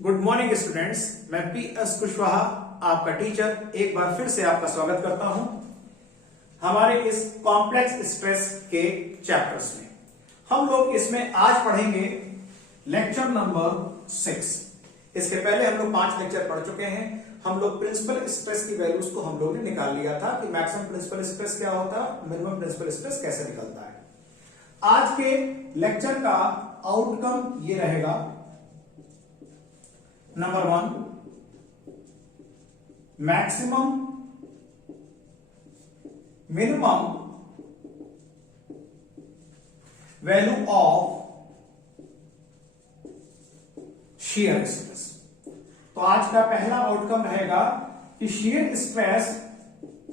Good morning students, मैं PS. Kushwaha आपका teacher एक बार फिर से आपका स्वागत करता हूं हमारे इस कॉम्प्लेक्स स्ट्रेस के चैप्टर्स में। हम लोग इसमें आज पढ़ेंगे लेक्चर नंबर 6। इसके पहले हम लोग 5 लेक्चर पढ़ चुके हैं। हम लोग प्रिंसिपल स्ट्रेस की वैल्यूज को हम लोग ने निकाल लिया था कि मैक्सिमम प्रिंसिपल स्ट्रेस क्या होता है, मिनिमम प्रिंसिपल स्ट्रेस कैसे निकलता है। आज के लेक्चर का आउटकम ये रहेगा। Number 1, maximum minimum value of shear stress. तो आज का पहला आउटकम रहेगा कि शियर स्ट्रेस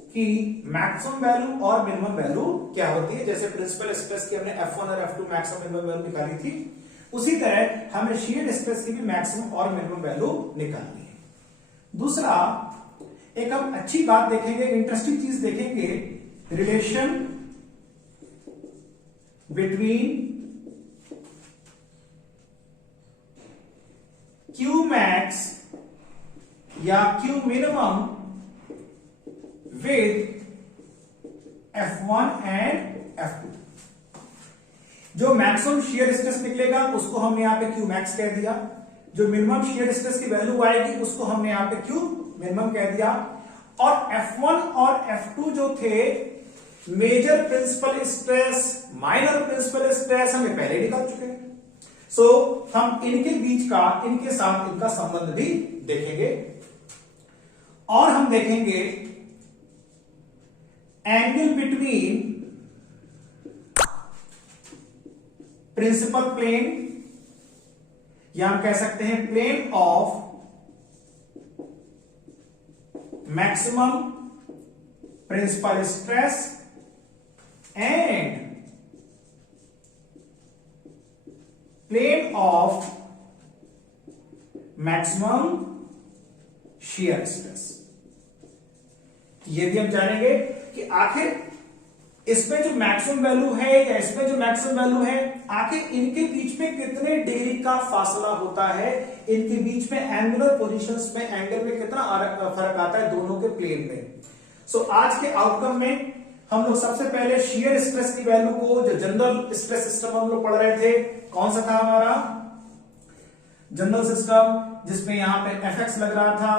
की मैक्सिमम वैल्यू और मिनिमम वैल्यू क्या होती है। जैसे प्रिंसिपल स्ट्रेस की हमने F1 और F2 मैक्सिमम मिनिमम वैल्यू निकाली थी, उसी तरह हमें शियर स्ट्रेस की भी मैक्सिमम और मिनिमम वैल्यू निकालनी है। दूसरा, एक हम अच्छी बात देखेंगे, इंटरेस्टिंग चीज देखेंगे, रिलेशन बिटवीन क्यू मैक्स या Q minimum with F1 and F2। जो मैक्सिमम शियर स्ट्रेस निकलेगा उसको हमने यहां पे क्यू मैक्स कह दिया। जो मिनिमम शियर स्ट्रेस की वैल्यू आएगी उसको हमने यहां पे क्यू मिनिमम कह दिया। और F1 और F2 जो थे, major principal stress, minor principal stress हमें पहले निकल चुके हैं। सो हम इनके बीच का, इनके साथ इनका संबंध भी देखेंगे। और हम देखेंगे एंगल बिटवीन प्रिंसिपल प्लेन, या हम कह सकते हैं plane of maximum principal stress and plane of maximum shear stress. ये भी हम जानेंगे कि आखिर इसमें जो मैक्सिमम वैल्यू है या इसमें जो मैक्सिमम वैल्यू है, आखिर इनके बीच में कितने डिग्री का फासला होता है, इनके बीच में एंगुलर पोजीशंस में, एंगल में कितना फर्क आता है दोनों के प्लेन में। सो आज के आउटकम में हम लोग सबसे पहले शियर स्ट्रेस की वैल्यू को, जो जनरल स्ट्रेस सिस्टम हम लोग पढ़ रहे थे, कौन सा था हमारा जनरल सिस्टम, जिसमें यहां पे Fx लग रहा था,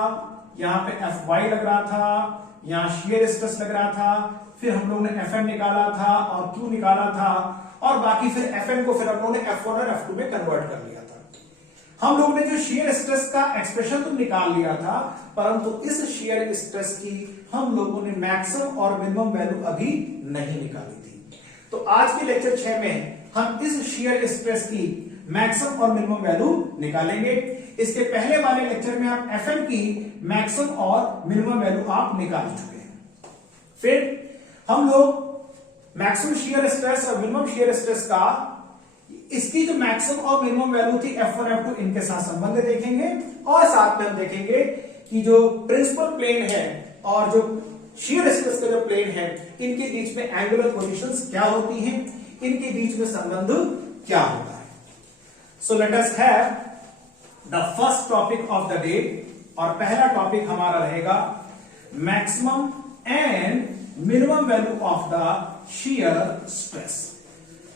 यहां पे Fy लग रहा था, यहां शियर स्ट्रेस लग रहा था, फिर हम लोग ने Fn निकाला था और Q निकाला था, और बाकी फिर Fn को फिर हम लोग ने F1 और F2 में कन्वर्ट कर लिया था। हम लोग ने जो शियर स्ट्रेस का एक्सप्रेशन तो निकाल लिया था, परंतु इस शियर स्ट्रेस की हम लोगों ने मैक्सिमम और मिनिमम वैल्यू अभी नहीं निकाली थी। तो आज के लेक्चर 6 में हम इस शियर स्ट्रेस की मैक्सिमम और मिनिमम वैल्यू निकालेंगे। इसके पहले वाले लेक्चर में आप Fn की मैक्सिमम और मिनिमम वैल्यू आप निकाल चुके हैं। फिर हम लोग मैक्सिमम शियर स्ट्रेस और मिनिमम शियर स्ट्रेस का, इसकी जो मैक्सिमम और मिनिमम वैल्यू थी F1 F2, इनके साथ संबंध देखेंगे। और साथ में हम देखेंगे कि जो प्रिंसिपल प्लेन है और जो शियर स्ट्रेस का जो प्लेन है, इनके बीच में एंगुलर पोजीशंस क्या होती हैं, इनके बीच में संबंध क्या होता है। So let us have the first topic of the day. और पहला टॉपिक हमारा रहेगा maximum and minimum value of the shear stress.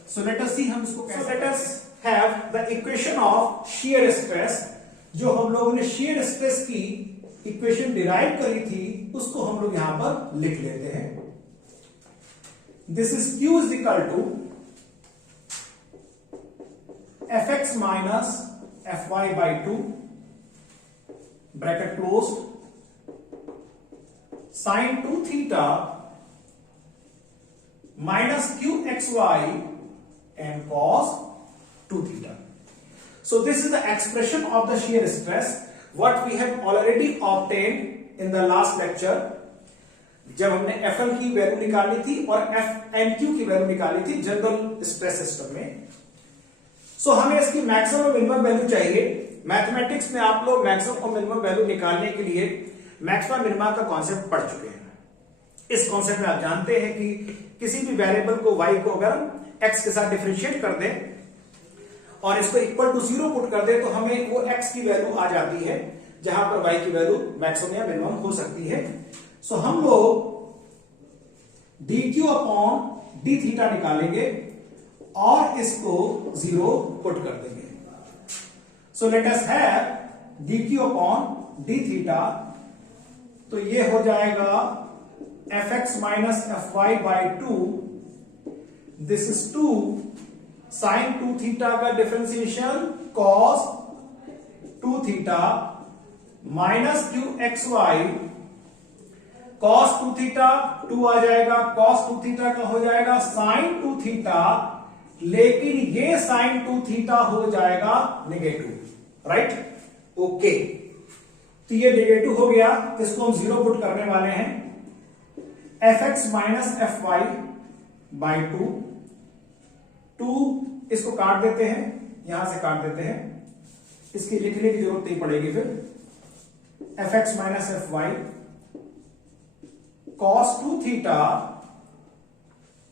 So let us see, हम इसको कैसे, let us have the equation of shear stress. जो हम लोगों ने शियर स्ट्रेस की इक्वेशन डिराइव करी थी, उसको हम लोग यहां पर लिख लेते हैं। This is Q is equal to Fx minus Fy by 2 bracket close, sine 2 theta minus qxy and cos 2 theta. So this is the expression of the shear stress what we have already obtained in the last lecture, जब हमने Fn की value निकाली थी और Fnq की value निकाली थी general stress system में। सो हमें इसकी मैक्सिमम और मिनिमम वैल्यू चाहिए। मैथमेटिक्स में आप लोग मैक्सिमम और मिनिमम वैल्यू निकालने के लिए मैक्सिमम मिनिमम का कॉन्सेप्ट पढ़ चुके हैं। इस कॉन्सेप्ट में आप जानते हैं कि किसी भी वेरिएबल को y को अगर x के साथ डिफरेंशिएट कर दें और इसको इक्वल टू 0 पुट कर दे तो हमें वो x की वैल्यू आ जाती है जहां पर y की वैल्यू मैक्सिमम या मिनिमम हो सकती है। सो हम लोग dq अपॉन d थीटा निकालेंगे और इसको 0 पुट कर देंगे। So let us have dq upon d theta, तो ये हो जाएगा fx minus fy by 2, this is 2 sine 2 theta का differentiation cos 2 theta minus Q X Y, cos 2 theta 2 आ जाएगा, cos 2 थीटा का हो जाएगा sin 2 थीटा, लेकिन ये sin 2 थीटा हो जाएगा नेगेटिव, राइट? ओके, तो ये नेगेटिव हो गया, इसको हम 0 पुट करने वाले हैं। fx minus F Y by 2 इसको काट देते हैं, यहां से काट देते हैं, इसकी लिखने की जरूरत नहीं पड़ेगी फिर। fx minus F Y cos 2 theta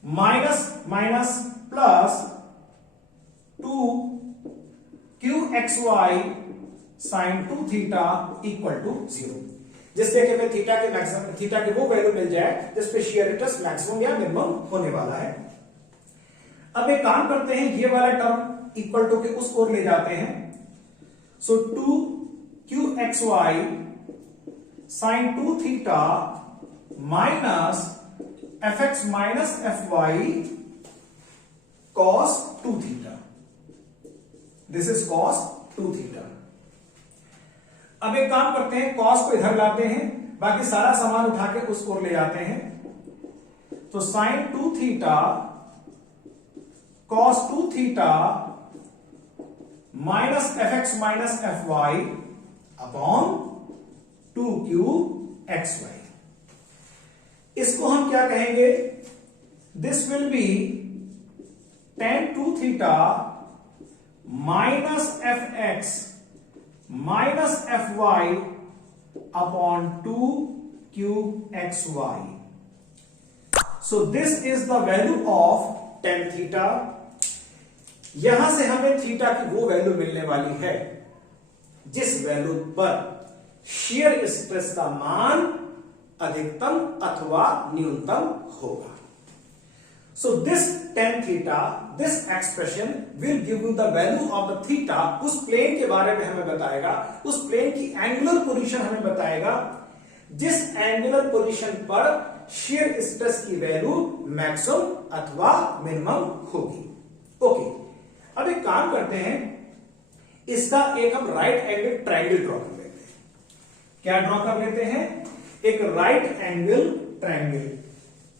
minus minus plus 2 Q X Y sine 2 theta equal to 0, जिससे कि हमें थीटा के मैक्सिमम, थीटा की वो वैल्यू मिल जाए जिसपे शियर स्ट्रेस मैक्सिमम या मिनिमम होने वाला है। अब एक काम करते हैं, ये वाला टर्म इक्वल टू के उस ओर ले जाते हैं। So 2 Q X Y sine 2 theta minus F X minus F Y cos 2 theta, this is cos 2 theta. अब एक काम करते हैं, कॉस को इधर लाते हैं, बाकी सारा सामान उठा के उस ओर ले जाते हैं। तो sine 2 theta cos 2 theta minus F X minus F Y upon 2 Q X Y, इसको हम क्या कहेंगे? This will be tan 2 theta minus F X minus F Y upon 2 Q X Y. So this is the value of tan theta. यहां से हमें theta की वो value मिलने वाली है जिस वैल्यू पर शियर स्ट्रेस का मान अधिकतम अथवा न्यूनतम होगा। So this tan theta, this expression will give you the value of the theta. उस प्लेन के बारे में हमें बताएगा, उस प्लेन की एंगुलर पोजीशन हमें बताएगा जिस एंगुलर पोजीशन पर शियर स्ट्रेस की वैल्यू मैक्सिमम अथवा मिनिमम होगी। ओके, अब एक काम करते हैं, इसका एक हम राइट एंगल ट्रायंगल ड्रॉ कर लेते हैं। क्या ड्रॉ कर लेते हैं? एक राइट एंगल ट्रायंगल।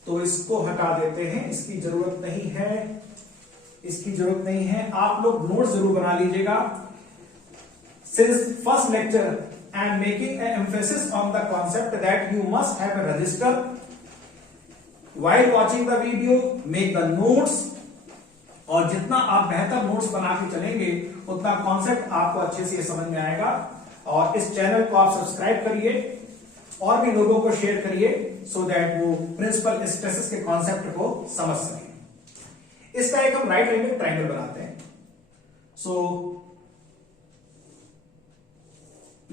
तो इसको हटा देते हैं, इसकी जरूरत नहीं है, इसकी जरूरत नहीं है। आप लोग नोट जरूर बना लीजिएगा। Since first lecture I am making an emphasis on the concept that you must have a register while watching the video, make the notes, और जितना आप बेहतर नोट्स बना के चलेंगे उतना कॉन्सेप्ट आपको अच्छे से समझ में आएगा। और इस चैनल को आप सब्सक्राइब करिए और भी लोगों को शेयर करिए सो दैट वो प्रिंसिपल स्ट्रेसेस के कॉन्सेप्ट को समझ सकें। इसका एक हम राइट एंगल ट्रायंगल बनाते हैं। सो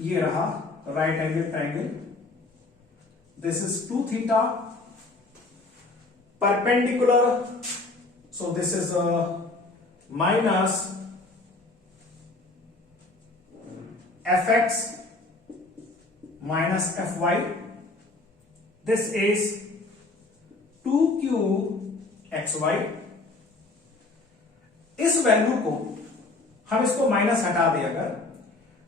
ये रहा right angle triangle, this is 2 theta perpendicular, so this is minus fx minus fy, this is 2q xy। इस वैल्यू को हम इसको माइनस हटा दें अगर,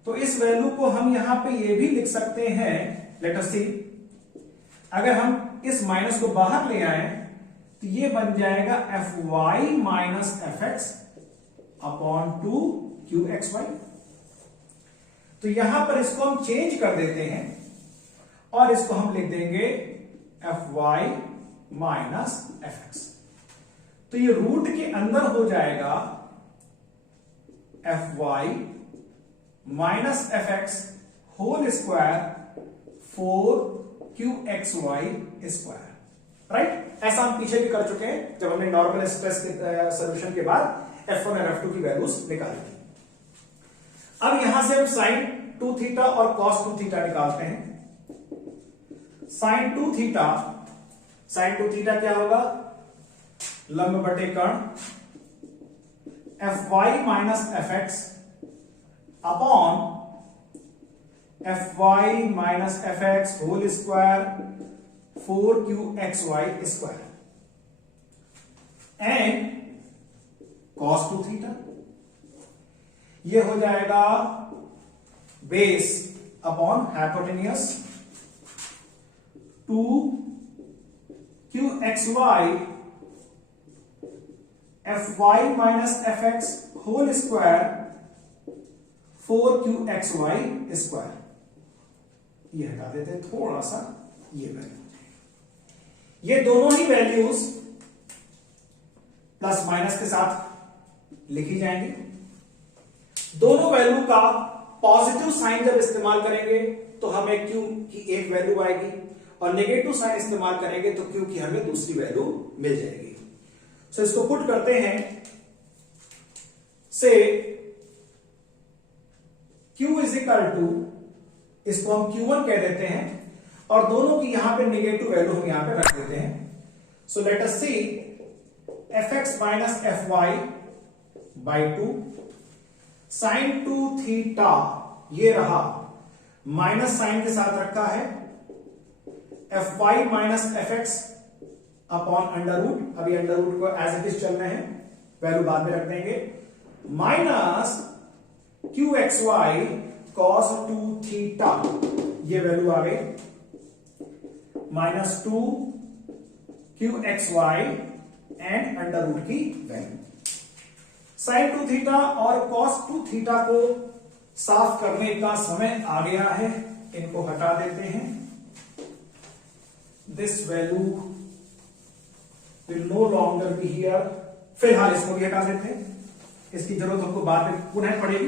तो इस वैल्यू को हम यहां पे ये भी लिख सकते हैं, लेट अस सी, अगर हम इस माइनस को बाहर ले आए तो ये बन जाएगा F Y minus F X upon 2 Q X Y. तो यहां पर इसको हम चेंज कर देते हैं और इसको हम लिख देंगे F Y minus F X. तो ये रूट के अंदर हो जाएगा F Y minus F X whole square 4 Q X Y square, right? ऐसा हम पीछे भी कर चुके हैं जब हमने नॉर्मल स्ट्रेस के सॉल्यूशन के बाद F1 और F2 की वैल्यूज निकाली थी। अब यहां से हम साइन 2 थीटा और कॉस 2 थीटा निकालते हैं। साइन 2 थीटा क्या होगा? लंब बटे कर्ण Fy minus Fx upon Fy minus Fx whole square 4qxy square and cos 2 theta ये हो जाएगा base upon hypotenuse 2qxy Fy minus Fx whole square 4qxy square. ये हटा देते हैं थोड़ा सा, ये वैल्यू, ये दोनों ही वैल्यूज प्लस माइनस के साथ लिखी जाएंगी। दोनों वैल्यू का पॉजिटिव साइन जब इस्तेमाल करेंगे तो हमें q की एक वैल्यू आएगी और नेगेटिव साइन इस्तेमाल करेंगे तो q की हमें दूसरी वैल्यू मिल जाएगी। सो इसको पुट करते हैं, से q इज इक्वल टू, इसको हम q1 कह देते हैं और दोनों की यहां पे नेगेटिव वैल्यू हम यहां पे रख देते हैं। So let us see fx minus fy by 2 sine 2 theta ये रहा, माइनस साइन के साथ रखा है Fy minus Fx upon under root, अभी अंडर रूट को एज इट इज चलना है, वैल्यू बाद में रख देंगे, माइनस qxy cos 2 थीटा ये वैल्यू आ गई minus 2 qxy and under root की वैल्यू। साइन 2 थीटा और cos 2 थीटा को साफ करने का समय आ गया है, इनको हटा देते हैं। This value will no longer be here, फिलहाल इसको भी हटा देते हैं, इसकी जरूरत हमको बाद में पुनः पड़ेगी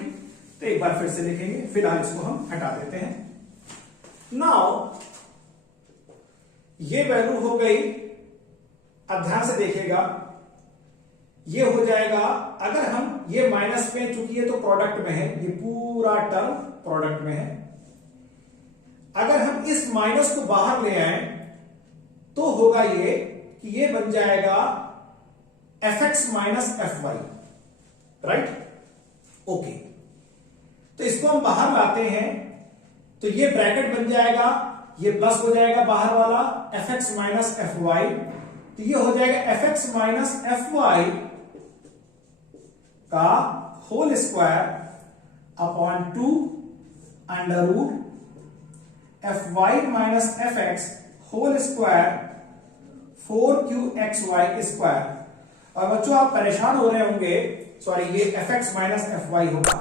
तो एक बार फिर से लिखेंगे, फिलहाल इसको हम हटा देते हैं। नाउ ये वैल्यू हो गई, अब ध्यान से देखिएगा, ये हो जाएगा, अगर हम ये माइनस में, चूंकि ये तो प्रोडक्ट में है, ये पूरा टर्म प्रोडक्ट में है, अगर हम इस माइनस को बाहर ले आए तो होगा ये कि ये बन जाएगा fx minus fy, right? Okay, तो इसको हम बाहर लाते हैं तो ये ब्रैकेट बन जाएगा, ये प्लस हो जाएगा बाहर वाला fx माइनस fy, तो ये हो जाएगा fx माइनस fy का whole square upon 2 under root fy minus fx whole square 4qxy square. और बच्चों आप परेशान हो रहे होंगे, सॉरी ये fx माइनस fy होगा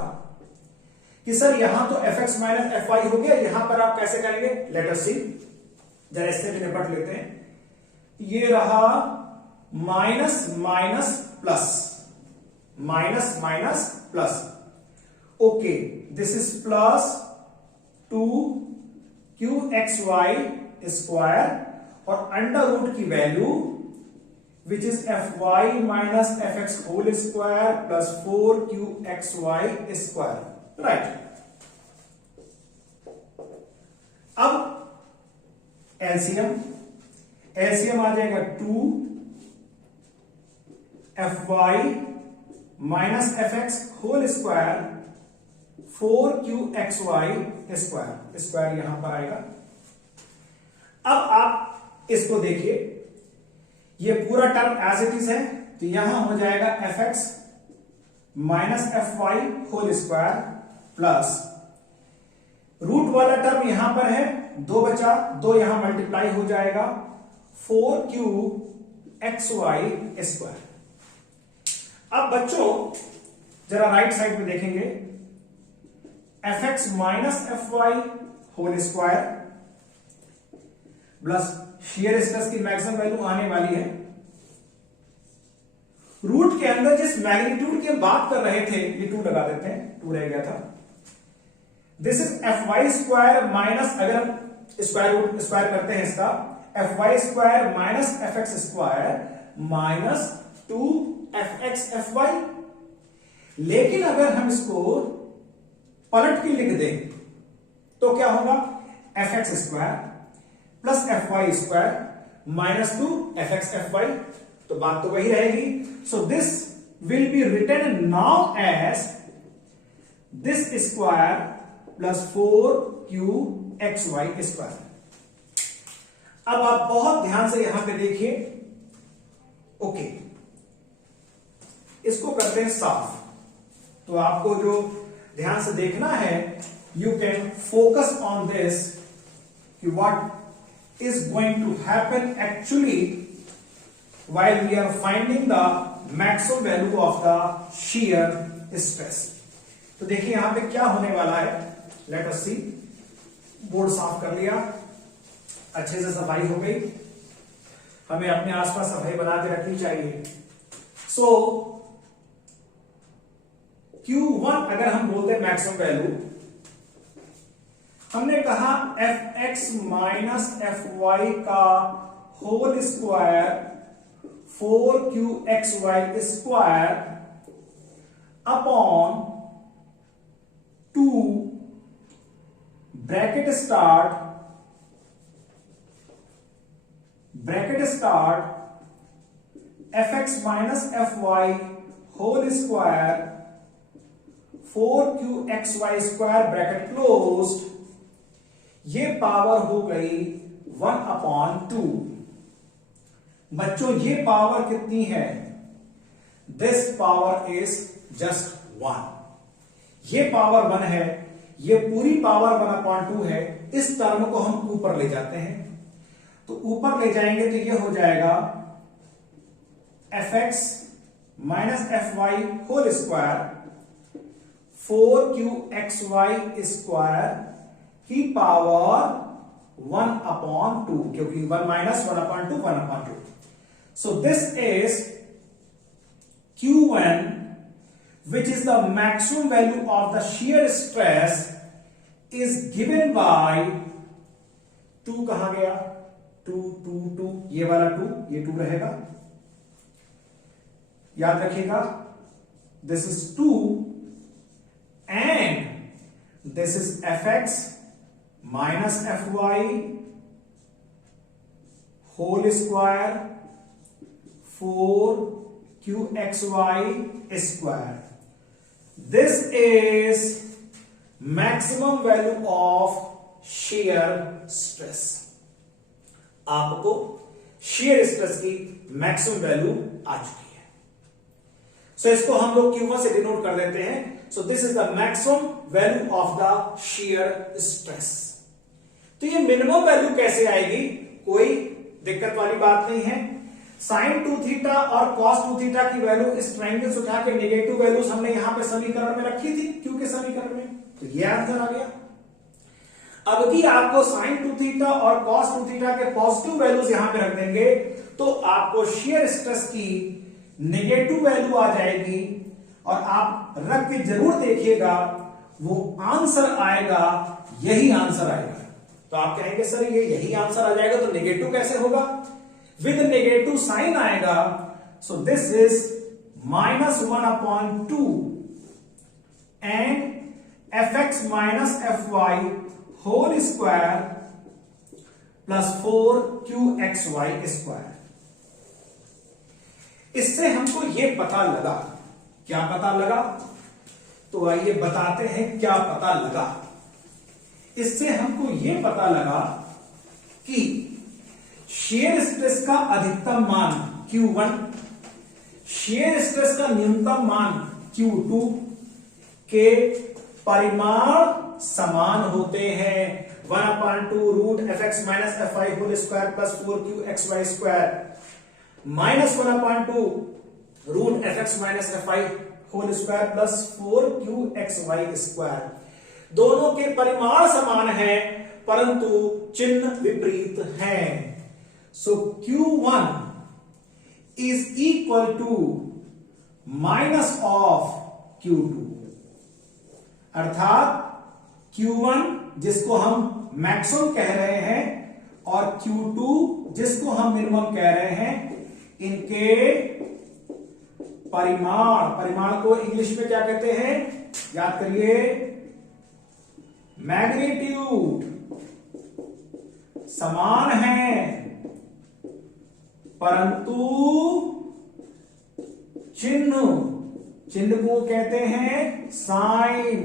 कि सर यहां तो fx माइनस fy हो गया, यहां पर आप कैसे करेंगे? लेट अस सी, जरा इससे भी निपट लेते हैं। ये रहा minus minus plus, minus minus plus, okay, this is plus 2qxy square और अंडर रूट की value which is fy minus fx whole square plus 4qxy square, right? अब एलसीएम आ जाएगा 2fy minus fx whole square 4qxy square, square यहां पर आएगा। अब आप इसको देखिए, ये पूरा टर्म एज इट इज है, तो यहां हो जाएगा fx minus fy whole square plus root वाला टर्म यहां पर है, 2 बचा, 2 यहां मल्टीप्लाई हो जाएगा 4qxy स्क्वायर। अब बच्चों जरा राइट साइड में देखेंगे, fx minus fy whole square plus shear stress की मैक्सिमम वैल्यू आने वाली है, रूट के अंदर जिस मैग्नीट्यूड की हम बात कर रहे थे, ये 2 लगा देते हैं, 2 रह गया था, this is fy square minus, अगर हम स्क्वायर करते हैं इसका, fy square minus fx square minus 2fx fy लेकिन अगर हम इसको पलट के लिख दें तो क्या होगा, F X square plus F Y square minus 2 F X F Y, तो बात तो वही रहेगी। So this will be written now as this square plus 4q X Y square. अब आप बहुत ध्यान से यहां पे देखिए, ओके, इसको करते हैं साफ। तो आपको जो ध्यान से देखना है, you can focus on this कि what is going to happen actually while we are finding the maximum value of the shear stress. तो देखिए यहां पे क्या होने वाला है, लेट अस सी। बोर्ड साफ कर लिया, अच्छे से सफाई हो गई, हमें अपने आसपास सफाई बना के रखनी चाहिए। सो Q1 अगर हम बोलते हैं मैक्सिमम वैल्यू, हमने कहा F X minus F Y का whole square 4q X Y square upon 2 bracket start F X minus F Y whole square 4q X Y square bracket closed, ये पावर हो गई 1/2। बच्चों ये पावर कितनी है, दिस पावर इज जस्ट 1। ये power 1 है, ये पूरी पावर 1/2 है। इस टर्म को हम ऊपर ले जाते हैं, तो ऊपर ले जाएंगे तो ये हो जाएगा F X minus F Y whole square 4q X Y square की पावर 1/2, क्योंकि 1 minus 1/2 1/2। So this is Q1 which is the maximum value of the shear stress is given by 2, कहां गया 2 2 2, ये वाला 2, ये 2 रहेगा, याद रखिएगा। This is 2 and this is fx minus fy whole square 4qxy square. This is maximum value of shear stress. आपको shear stress की maximum value आ चुकी है। सो इसको हम लोग Q1 से डिनोट कर देते हैं। So this is the maximum value of the shear stress. तो ये मिनिमम वैल्यू कैसे आएगी, कोई दिक्कत वाली बात नहीं है। sin 2 थीटा और cos 2 थीटा की वैल्यू इस ट्रायंगल से उठा के नेगेटिव वैल्यूज हमने यहां पे समीकरण में रखी थी, Q के समीकरण में, तो ये आंसर आ गया। अब भी आपको sin 2 थीटा और cos 2 थीटा के पॉजिटिव वैल्यूज यहां पे रख देंगे तो आपको shear stress की नेगेटिव वैल्यू आ जाएगी, और आप रख के जरूर देखिएगा, वो आंसर आएगा, यही आंसर आएगा। तो आप कहेंगे सर ये यही आंसर आ जाएगा, तो नेगेटिव कैसे होगा, विद नेगेटिव साइन आएगा। So this is -1/2 and F X minus F Y whole square plus 4q X Y square. इससे हमको ये पता लगा, क्या पता लगा, तो आइए बताते हैं क्या पता लगा। इससे हमको ये पता लगा कि shear स्ट्रेस का अधिकतम मान Q1, shear स्ट्रेस का न्यूनतम मान Q2 के परिमाण समान होते हैं। 1/2 root F X minus F Y whole square plus 4q X Y square minus 1/2 root F X minus F Y whole square plus 4q X Y square. दोनों के परिमाण समान है परंतु चिन्ह विपरीत हैं। So Q1 is equal to minus of Q2, अर्थात Q1 जिसको हम मैक्सिमम कह रहे हैं और Q2 जिसको हम मिनिमम कह रहे हैं, इनके परिमाण, परिमाण को इंग्लिश में क्या कहते हैं, याद करिए, मैग्नीट्यूड। समान है परंतु चिन्ह, चिन्ह को कहते हैं साइन,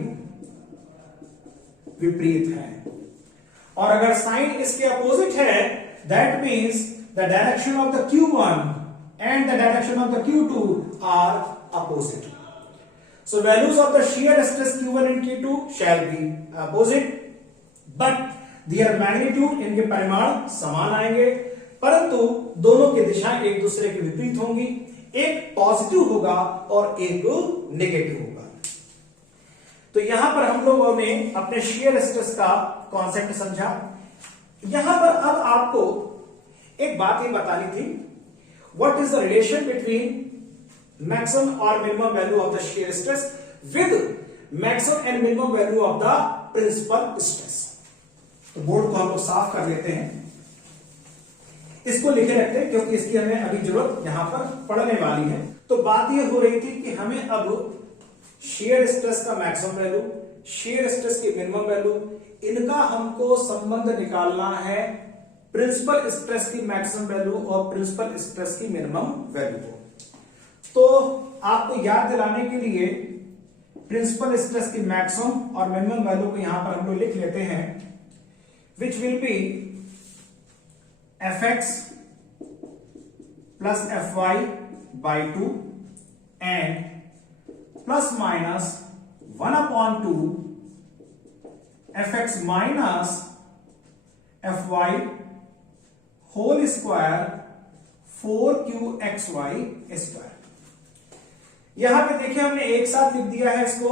विपरीत है। और अगर साइन इसके अपोजिट है, that means the direction of the Q1 and the direction of the Q2 are opposite. So values of the shear stress Q1 and Q2 shall be opposite, but their magnitude, इनके परिमाण समान आएंगे, परंतु दोनों की दिशाएं एक दूसरे के विपरीत होंगी, एक पॉजिटिव होगा और एक नेगेटिव होगा। तो यहां पर हम लोगों ने अपने shear stress का कॉन्सेप्ट समझा। यहां पर अब आपको एक बात ये बतानी थी, what is the relation between maximum or minimum value of the shear stress with maximum and minimum value of the principal stress। तो बोर्ड को हम लोग साफ कर लेते हैं, इसको लिखे रखते हैं क्योंकि इसकी हमें अभी जरूरत यहां पर पड़ने वाली है। तो बात यह हो रही थी कि हमें अब shear stress का मैक्सिमम वैल्यू, shear stress की मिनिमम वैल्यू, इनका हमको संबंध निकालना है प्रिंसिपल स्ट्रेस की मैक्सिमम वैल्यू और प्रिंसिपल स्ट्रेस की मिनिमम वैल्यू को। तो आपको याद दिलाने के लिए प्रिंसिपल स्ट्रेस की मैक्सिमम और मिनिमम वैल्यू को यहां पर हम लोग लिख लेते हैं, which will be fx plus fy by 2 and plus minus 1/2 fx minus fy whole square 4qxy square. यहां पे देखिए हमने एक साथ लिख दिया है इसको।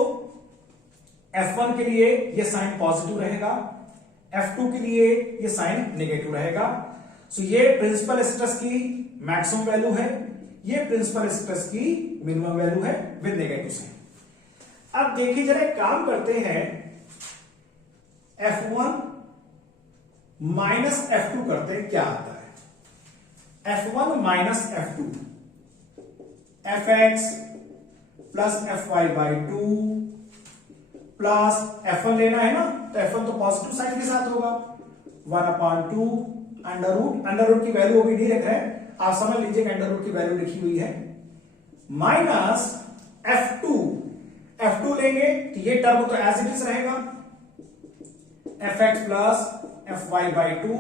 F1 के लिए ये साइन पॉजिटिव रहेगा, F2 के लिए ये साइन नेगेटिव रहेगा। सो ये प्रिंसिपल स्ट्रेस की मैक्सिमम वैल्यू है, ये प्रिंसिपल स्ट्रेस की मिनिमम वैल्यू है विद नेगेटिव साइन। अब देखिए जरा एक काम करते हैं, F1 माइनस F2 करते हैं, क्या आता है, F1 minus F2 fx plus fy by 2 plus F1 लेना है ना, तो F1 तो पॉजिटिव साइन के साथ होगा, 1/2 अंडर रूट की वैल्यू अभी नहीं रख रहे हैं, आप समझ लीजिए अंडर रूट की वैल्यू लिखी हुई है, माइनस F2 लेंगे तो ये टर्म तो एज इट इज रहेगा, fx plus fy by 2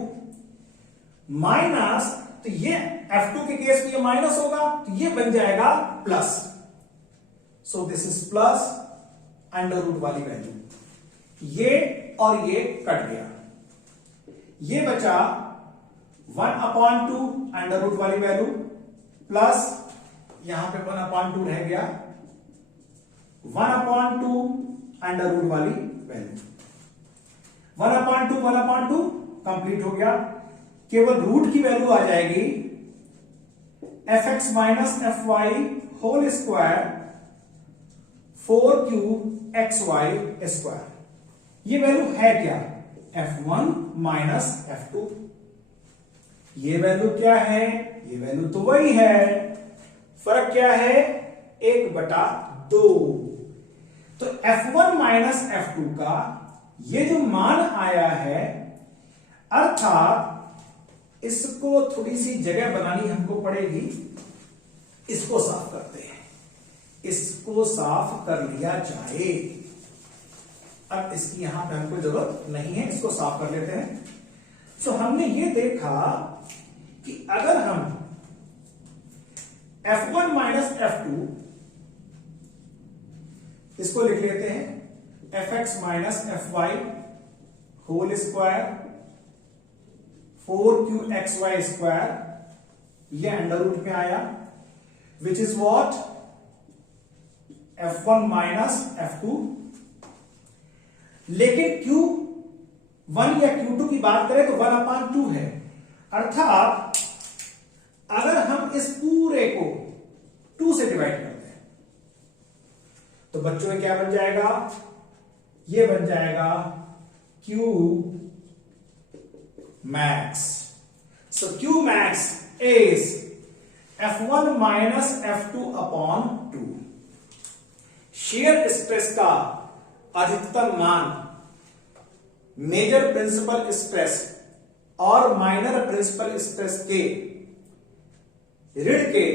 minus, तो ये F2 के केस में ये माइनस होगा तो ये बन जाएगा plus. So this is plus under root वाली वैल्यू, ये और ये कट गया, ये बचा 1/2 अंडर रूट वाली वैल्यू प्लस यहां पे 1/2 रह गया, 1/2 अंडर रूट वाली वैल्यू, 1/2 कंप्लीट हो गया, केवल रूट की वैल्यू आ जाएगी fx minus fy whole square 4qxy square. ये वैल्यू है क्या, f1 माइनस f2। ये वैल्यू क्या है, ये वैल्यू तो वही है, फर्क क्या है, 1/2। तो f1 माइनस f2 का ये जो मान आया है, अर्थात इसको थोड़ी सी जगह बनानी हमको पड़ेगी, इसको साफ करते हैं, इसको साफ कर लिया जाए। अब इसकी यहां पे हमको जरूरत नहीं है, इसको साफ कर लेते हैं। सो हमने ये देखा कि अगर हम F1 माइनस F2 इसको लिख लेते हैं fx minus fy whole square 4qxy square, ये अंडर रूट में आया, which is what f1 minus f2। लेकिन Q1 या Q2 की बात करें तो 1/2 है, अर्थात अगर हम इस पूरे को 2 से डिवाइड करते हैं तो बच्चों में क्या बन जाएगा, ये बन जाएगा Q max. So Q max is F1 minus F2 upon 2। Shear stress का अधिकतम मान मेजर प्रिंसिपल स्ट्रेस और माइनर प्रिंसिपल स्ट्रेस के ऋण के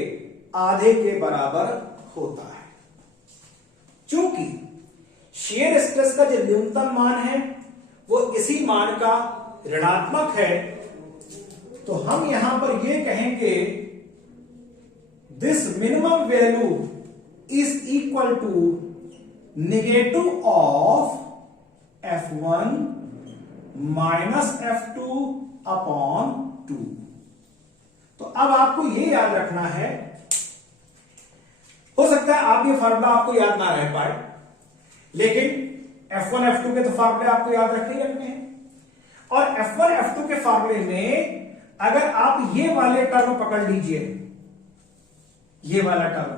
आधे के बराबर होता है। चूंकि शियर स्ट्रेस का जो न्यूनतम मान है वो इसी मान का ऋणात्मक है, तो हम यहां पर ये कहेंगे this minimum value is equal to negative of F1 minus F2 upon 2। तो अब आपको ये याद रखना है, हो सकता है आप ये फार्मूला आपको याद ना रह पाए, लेकिन F1 F2 के तो फार्मूले आपको याद रखने हैं। और F1 F2 के फार्मूले में अगर आप ये वाले टर्म पकड़ लीजिए, ये वाला टर्म,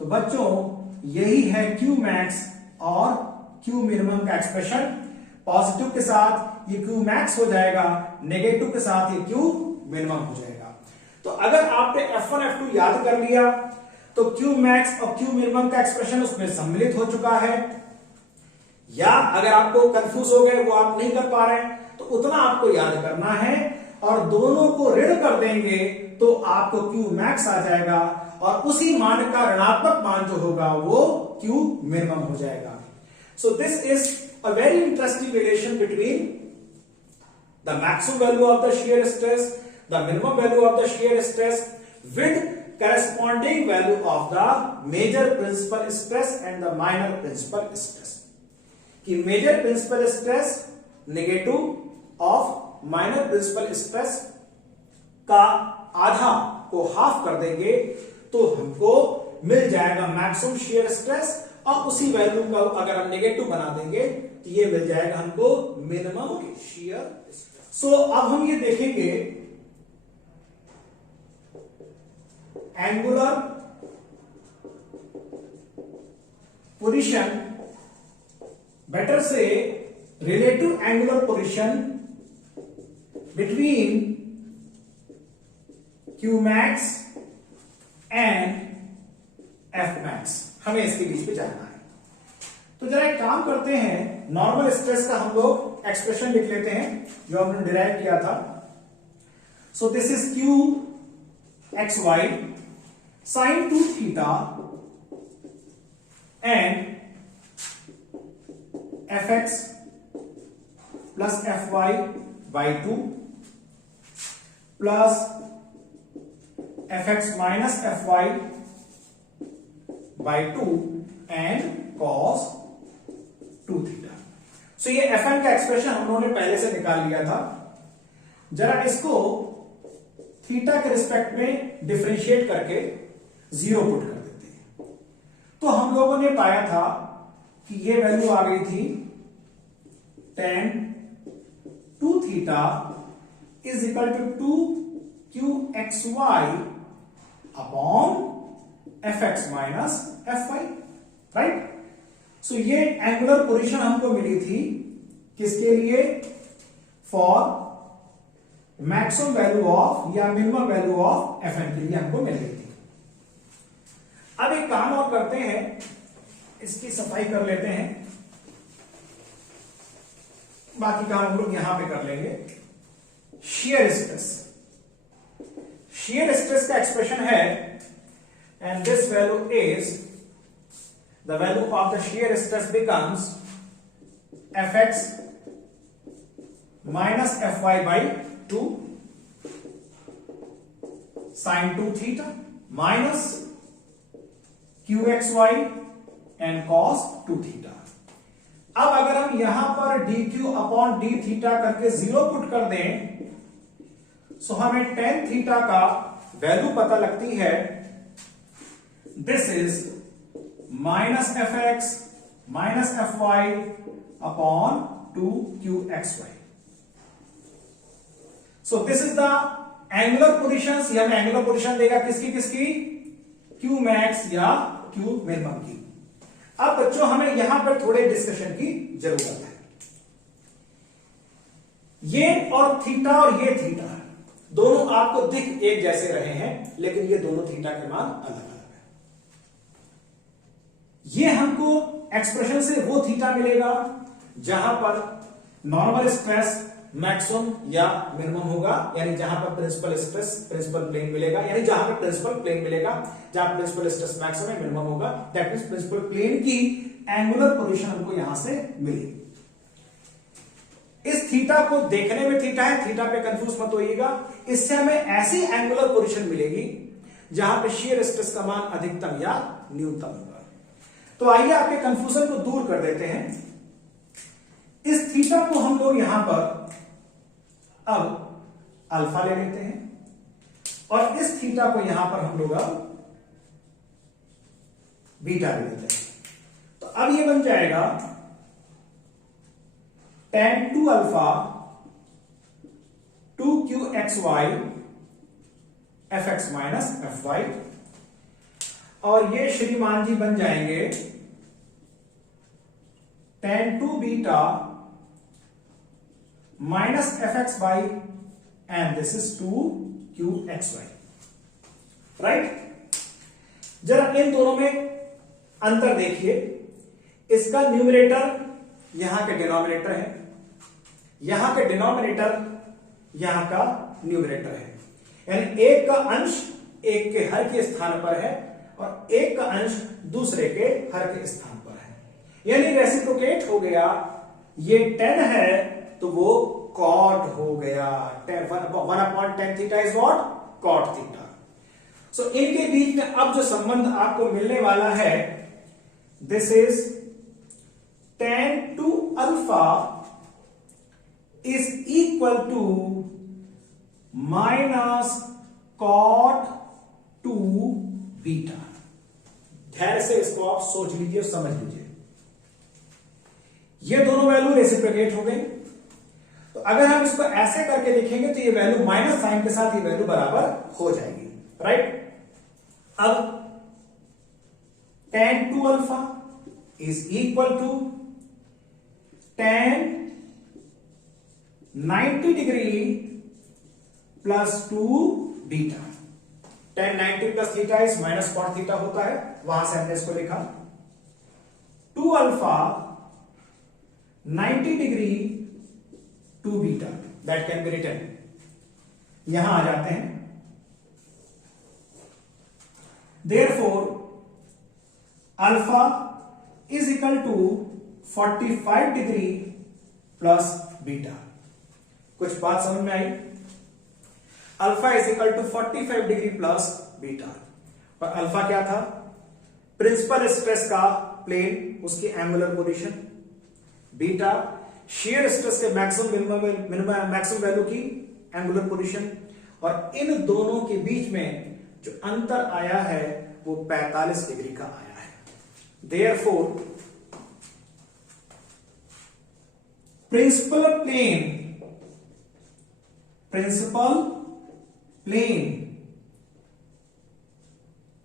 तो बच्चों यही है Q मैक्स और Q मिनिमम का एक्सप्रेशन। पॉजिटिव के साथ ये Q मैक्स हो जाएगा, नेगेटिव के साथ ये Q मिनिमम हो जाएगा। तो अगर आपने F1 F2 याद कर लिया तो Q मैक्स और Q मिनिमम का एक्सप्रेशन उसमें सम्मिलित हो चुका है। या अगर आपको कंफ्यूज हो गए, वो आप नहीं कर पा रहे हैं, तो उतना आपको याद करना है और दोनों को ऋण कर देंगे तो आपको Q मैक्स आ जाएगा और उसी मान का ऋणात्मक मान जो होगा वो Q मिनिमम हो जाएगा। सो this is a very interesting relation between the maximum value of the shear stress, the minimum value of the shear stress with corresponding value of the major principal stress and the minor principal stress। कि major principal stress negative of minor principal stress का आधा को half कर देंगे तो हमको मिल जाएगा maximum shear stress, और उसी वैल्यू का अगर हम नेगेटिव बना देंगे तो ये मिल जाएगा हमको मिनिमम शियर स्ट्रेस। सो अब हम ये देखेंगे एंगुलर पोजीशन, बेटर से relative angular position between Q max and F max, हमें इसके बीच में जानना है। तो जरा एक काम करते हैं, नॉर्मल स्ट्रेस का हम लोग एक्सप्रेशन लिख लेते हैं जो हमने डिराइव किया था। So this is Q X Y sine 2 theta and fx plus fy by 2 plus fx minus fy by 2 and cos 2 theta. So ये fn का एक्सप्रेशन हम लोगों ने पहले से निकाल लिया था। जरा इसको थीटा के रिस्पेक्ट में डिफरेंशिएट करके 0 पुट कर देते हैं। तो हम लोगों ने पाया था कि ये वैल्यू आ गई थी tan 2 theta is equal to 2qxy upon fx minus fy, right. So ये एंगुलर पोजीशन हमको मिली थी किसके लिए, फॉर मैक्सिमम वैल्यू ऑफ या मिनिमम वैल्यू ऑफ fn के लिए हमको मिल गई थी। अब एक काम और करते हैं, इसकी सफाई कर लेते हैं, बाकी काम हम लोग यहां पे कर लेंगे। शियर स्ट्रेस, शियर स्ट्रेस का एक्सप्रेशन है and this value is the value of the shear stress becomes fx minus fy by 2 sine 2 theta minus qxy and cos 2 theta. अब अगर हम यहां पर dq अपॉन d थीटा करके 0 put कर दें सो हमें tan थीटा का वैल्यू पता लगती है, this is minus fx minus fy upon 2qxy। So this is the angular positions, ये हमें एंगुलर पोजीशन देगा किसकी किसकी, Q मैक्स या Q मिनिमम की। अब बच्चों हमें यहां पर थोड़े डिस्कशन की जरूरत है। ये और थीटा और ये थीटा दोनों आपको दिख एक जैसे रहे हैं, लेकिन ये दोनों थीटा के मान अलग अलग है। ये हमको एक्सप्रेशन से वो थीटा मिलेगा जहां पर नॉर्मल स्ट्रेस मैक्सिमम या मिनिमम होगा, यानी जहां पर प्रिंसिपल स्ट्रेस प्रिंसिपल प्लेन मिलेगा, यानी जहां पर प्रिंसिपल प्लेन मिलेगा, जहां प्रिंसिपल स्ट्रेस मैक्सिमम या मिनिमम होगा, दैट मींस प्रिंसिपल प्लेन की एंगुलर पोजीशन हमको यहां से मिली। इस थीटा को देखने में थीटा है, थीटा पे कंफ्यूज मत होइएगा, इससे हमें ऐसी एंगुलर पोजीशन मिलेगी जहां पे शियर स्ट्रेस का मान अधिकतम या न्यूनतम होगा। तो आइए आपके कंफ्यूजन को दूर कर देते हैं। इस थीटा को हम लोग यहां पर अब अल्फा ले लेते हैं और इस थीटा को यहां पर हम लोग अब बीटा ले लेते हैं। तो अब ये बन जाएगा tan 2 alpha 2qxy fx minus fy, और ये श्रीमान जी बन जाएंगे tan 2 beta minus fx by and this is 2qxy, right. जरा इन दोनों में अंतर देखिए, इसका न्यूमरेटर यहां के डिनोमिनेटर है, यहां के डिनोमिनेटर यहां का न्यूमरेटर है, यानी एक का अंश एक के हर के स्थान पर है और एक का अंश दूसरे के हर के स्थान पर है, यानी रेसिप्रोकेट हो गया। ये 10 है तो वो कॉट हो गया, 1/10 theta is what, cot theta. So इनके बीच में अब जो संबंध आपको मिलने वाला है, this is tan 2 alpha is equal to minus cot 2 beta. धैर्य से इसको आप सोच लीजिए, समझ लीजिए। ये दोनों वैल्यू रेसिप्रोकेट हो गई, तो अगर हम इसको ऐसे करके लिखेंगे तो ये वैल्यू माइनस साइन के साथ ये वैल्यू बराबर हो जाएगी, राइट। अब tan 2 alpha is equal to tan 90 degree plus 2 beta. tan 90 plus theta is minus cot theta होता है, वहां से हमने इसको लिखा 2 alpha 90 degree 2 beta, that can be written. यहां आ जाते हैं, therefore alpha is equal to 45 degree plus beta. कुछ बात समझ में आई? Alpha is equal to 45 degree plus beta, और अल्फा क्या था? प्रिंसिपल स्ट्रेस का प्लेन, उसकी angular position. Beta shear stress के मैक्सिमम वैल्यू की एंगुलर पोजीशन, और इन दोनों के बीच में जो अंतर आया है वो 45 डिग्री का आया है। Therefore principal plane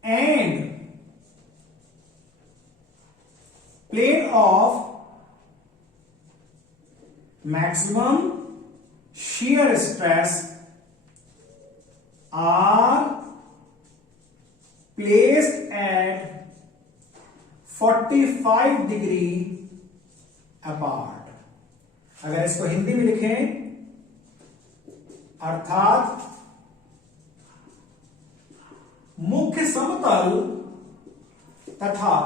and plane of maximum shear stress are placed at 45 degree apart. अगर इसको हिंदी में लिखें, अर्थात मुख्य समतल तथा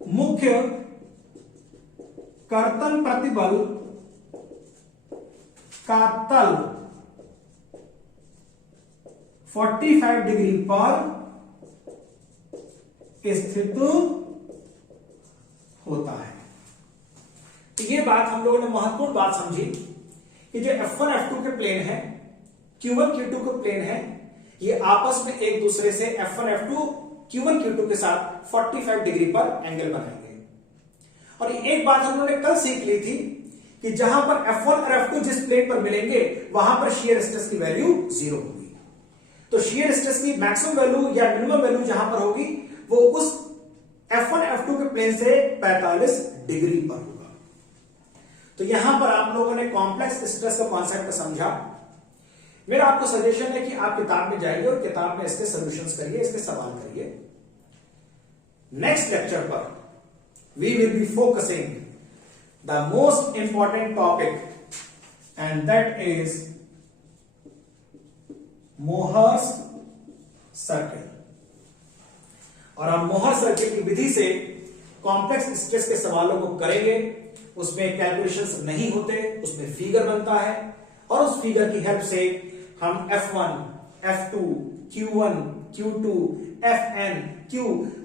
मुख्य कर्तन प्रतिबल का तल 45 डिग्री पर स्थित होता है। तो ये बात हम लोगों ने महत्वपूर्ण बात समझी कि जो F1 F2 के प्लेन है, Q1 Q2 के प्लेन है, ये आपस में एक दूसरे से F1 F2 Q1 Q2 के साथ 45 डिग्री पर एंगल बनाएंगे। और एक बात हम लोगों ने कल सीख ली थी कि जहां पर F1 और F2 जिस प्लेन पर मिलेंगे वहां पर शियर स्ट्रेस की वैल्यू 0 होगी। तो शियर स्ट्रेस की मैक्सिमम वैल्यू या मिनिमम वैल्यू जहां पर होगी वो उस F1 F2 के प्लेन से 45 डिग्री पर होगा। तो यहां पर आप लोगों ने कॉम्प्लेक्स स्ट्रेस का कॉन्सेप्ट समझा। मेरा आपको सजेशन है कि आप किताब में जाइए और किताब में इसके सॉल्यूशंस करिए, इसके सवाल करिए। नेक्स्ट लेक्चर पर we will be focusing the most important topic and that is Mohr's circle. और हम मोहर सर्किल की विधि से कॉम्प्लेक्स स्ट्रेस के सवालों को करेंगे। उसमें कैलकुलेशंस नहीं होते, उसमें फिगर बनता है और उस फिगर की हेल्प से हम F1, F2, Q1, Q2, Fn, Q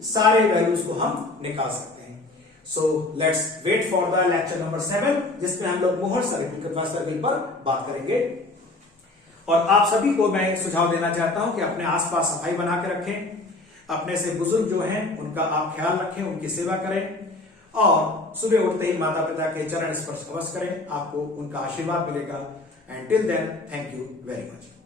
सारे वैल्यूज को हम निकाल सकते हैं। So let's wait for the lecture number 7 जिसमें हम लोग मोहर सर्किल पर बात करेंगे। और आप सभी को मैं सुझाव देना चाहता हूं कि अपने आसपास सफाई बना के रखें, अपने से बुजुर्ग जो हैं उनका आप ख्याल रखें, उनकी सेवा करें और सुबह उठते ही माता पिता के चरण स्पर्श अवश्य करें, आपको उनका आशीर्वाद मिलेगा। And till then thank you very much.